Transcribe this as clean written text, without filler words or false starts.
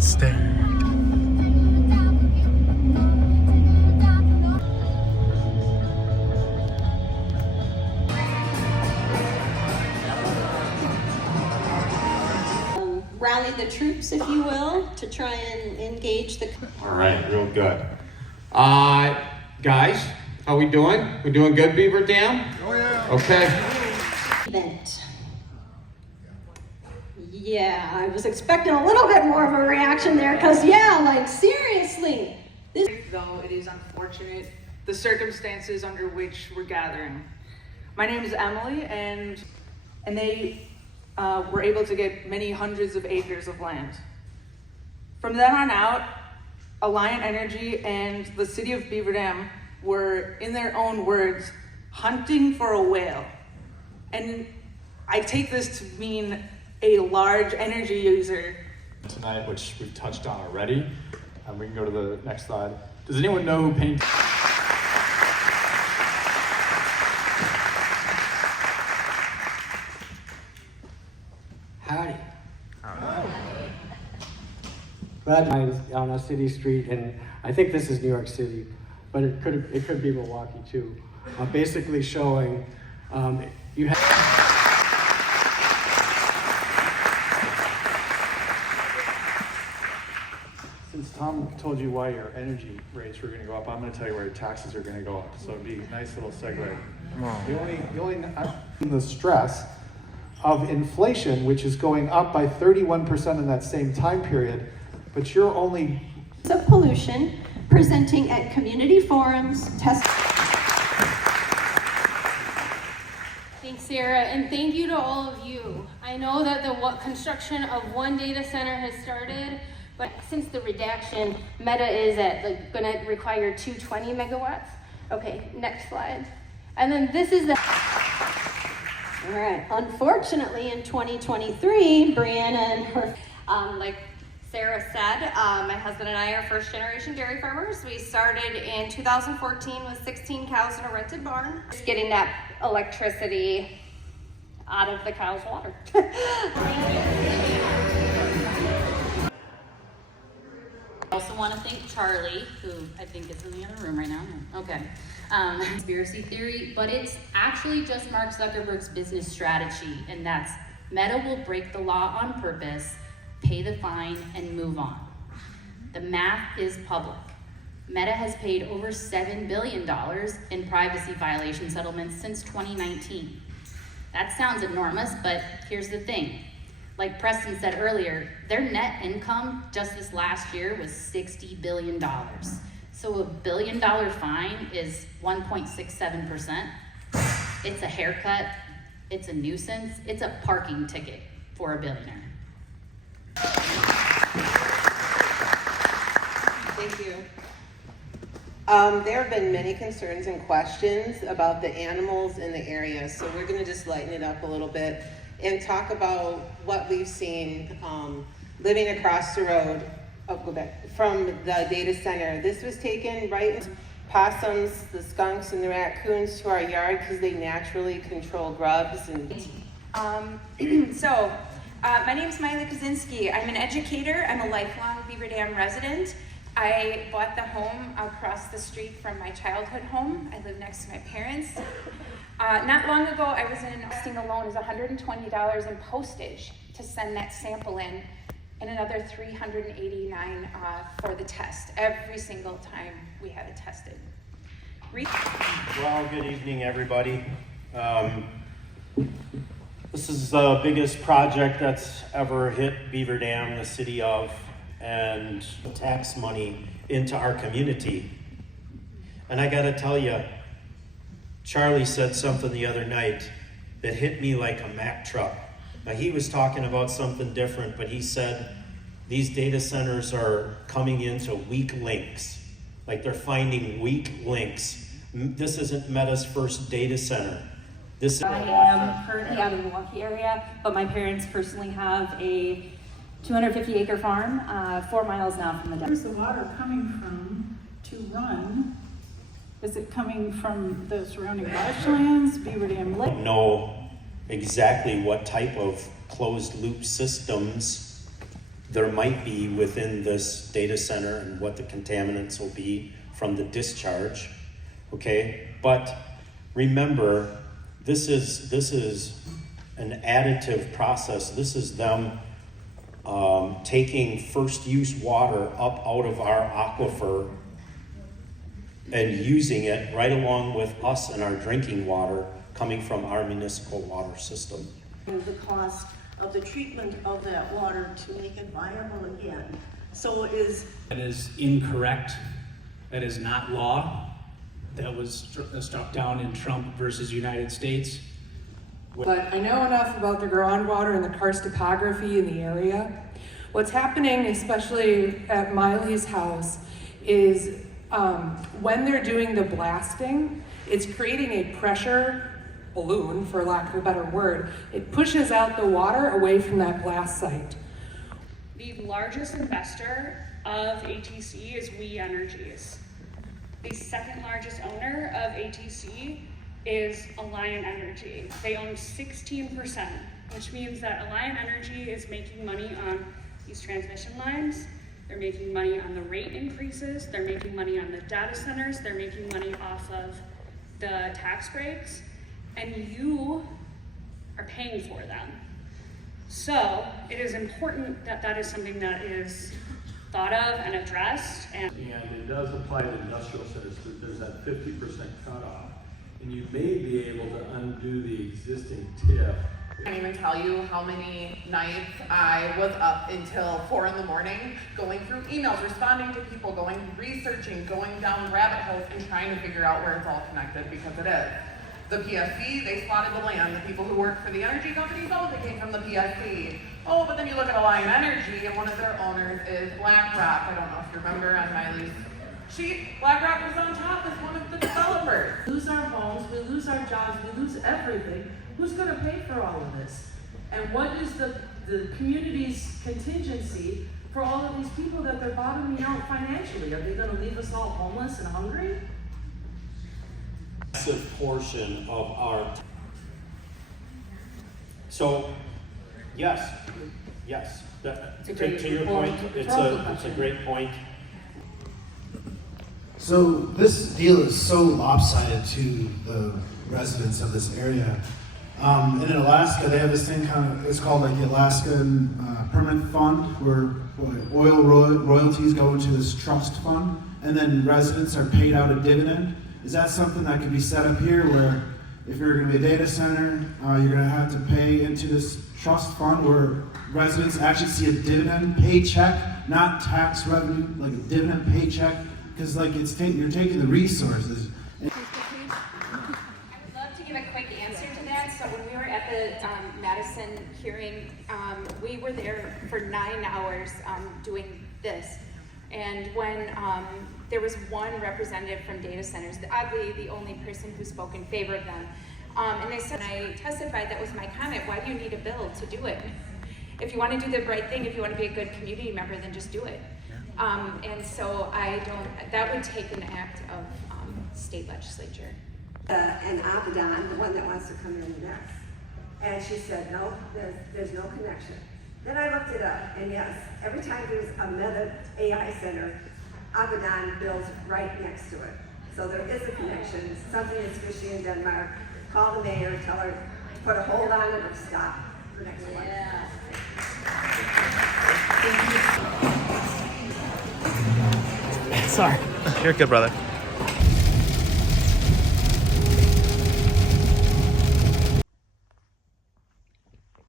get stared. Rally the troops, if you will, to try and engage the... All right, real good. Guys, how we doing? We doing good, Beaver Dam? Oh yeah. Okay. Event. Yeah, I was expecting a little bit more of a reaction there, because yeah, like seriously. Though it is unfortunate, the circumstances under which we're gathering. My name is Emily, and they were able to get many hundreds of acres of land. From then on out, Alliant Energy and the city of Beaver Dam were, in their own words, hunting for a whale. And I take this to mean a large energy user. Tonight, which we've touched on already. We can go to the next slide. Does anyone know who painted? Howdy. Glad on a city street, and I think this is New York City, but it could be Milwaukee too. Basically showing you have. Since Tom told you why your energy rates were going to go up, I'm going to tell you where your taxes are going to go up. So it'd be a nice little segue. The stress of inflation, which is going up by 31% in that same time period, but you're only... Of pollution, presenting at community forums, Thanks, Sarah, and thank you to all of you. I know that the construction of one data center has started, but since the redaction, Meta is at going to require 220 megawatts. Okay, next slide. And then this is the... All right, unfortunately in 2023, Brianna and her... Like Sarah said, my husband and I are first generation dairy farmers. We started in 2014 with 16 cows in a rented barn. Just getting that electricity out of the cow's water. I also want to thank Charlie, who I think is in the other room right now. Okay. Conspiracy theory, but it's actually just Mark Zuckerberg's business strategy, and that's Meta will break the law on purpose, pay the fine, and move on. The math is public. Meta has paid over $7 billion in privacy violation settlements since 2019. That sounds enormous, but here's the thing. Like Preston said earlier, their net income just this last year was $60 billion. So $1 billion fine is 1.67%. It's a haircut, it's a nuisance, it's a parking ticket for a billionaire. Thank you. There have been many concerns and questions about the animals in the area, so we're going to just lighten it up a little bit and talk about what we've seen living across the road from the data center. This was taken right possums, the skunks, and the raccoons to our yard because they naturally control grubs. And my name is Miley Kaczynski. I'm an educator. I'm a lifelong Beaver Dam resident. I bought the home across the street from my childhood home. I live next to my parents. Not long ago, I was investing alone is $120 in postage to send that sample in, and another $389 for the test every single time we had it tested. Well, good evening, everybody. This is the biggest project that's ever hit Beaver Dam, the city of, and tax money into our community. And I gotta tell you, Charlie said something the other night that hit me like a Mack truck. Now he was talking about something different, but he said these data centers are coming into weak links. Like they're finding weak links. This isn't Meta's first data center. I am currently out of the Milwaukee area, but my parents personally have a 250-acre farm 4 miles now from the dam. Where's the water coming from to run? Is it coming from the surrounding marshlands, Beaver Dam Lake? I don't know exactly what type of closed loop systems there might be within this data center and what the contaminants will be from the discharge, okay? But remember, this is an additive process. This is them taking first use water up out of our aquifer and using it right along with us and our drinking water coming from our municipal water system. The cost of the treatment of that water to make it viable again. So that is incorrect. That is not law. That was struck down in Trump versus United States. But I know enough about the groundwater and the karst topography in the area. What's happening, especially at Miley's house, is when they're doing the blasting, it's creating a pressure balloon, for lack of a better word. It pushes out the water away from that blast site. The largest investor of ATC is We Energies. The second largest owner of ATC is Alliant Energy. They own 16%, which means that Alliant Energy is making money on these transmission lines. They're making money on the rate increases. They're making money on the data centers. They're making money off of the tax breaks. And you are paying for them. So it is important that that is something that is thought of and addressed. And it does apply to industrial centers. There's that 50% cutoff. And you may be able to undo the existing TIF. I can't even tell you how many nights I was up until 4 in the morning going through emails, responding to people, researching, going down rabbit holes and trying to figure out where it's all connected, because it is. The PSC, they spotted the land. The people who work for the energy companies, oh, they came from the PSC. Oh, but then you look at Alliant Energy and one of their owners is BlackRock. I don't know if you remember on Miley's sheet, BlackRock was on top as one of the developers. we lose our homes, we lose our jobs, we lose everything. Who's gonna pay for all of this? And what is the community's contingency for all of these people that they're bottoming out financially? Are they gonna leave us all homeless and hungry? Massive portion of our. So, yes. To your point, it's a great point. So this deal is so lopsided to the residents of this area. And in Alaska, they have this thing it's called like the Alaskan Permanent Fund, where oil royalties go into this trust fund, and then residents are paid out a dividend. Is that something that could be set up here, where if you're going to be a data center, you're going to have to pay into this trust fund where residents actually see a dividend paycheck, not tax revenue, like a dividend paycheck, because like you're taking the resources. I would love to give a quick answer to that. So when we were at the Madison hearing, we were there for 9 hours doing this. And when there was one representative from data centers, oddly the only person who spoke in favor of them, and they said, and I testified, that was my comment, why do you need a bill to do it? If you want to do the right thing, if you want to be a good community member, then just do it. And so that would take an act of state legislature. And Abaddon, the one that wants to come in next. And she said, no, there's no connection. Then I looked it up, and yes, every time there's a Meta AI center, Abaddon builds right next to it. So there is a connection. Something is fishy in Denmark. Call the mayor, tell her to put a hold on it or stop the next one. Sorry. You're good, brother.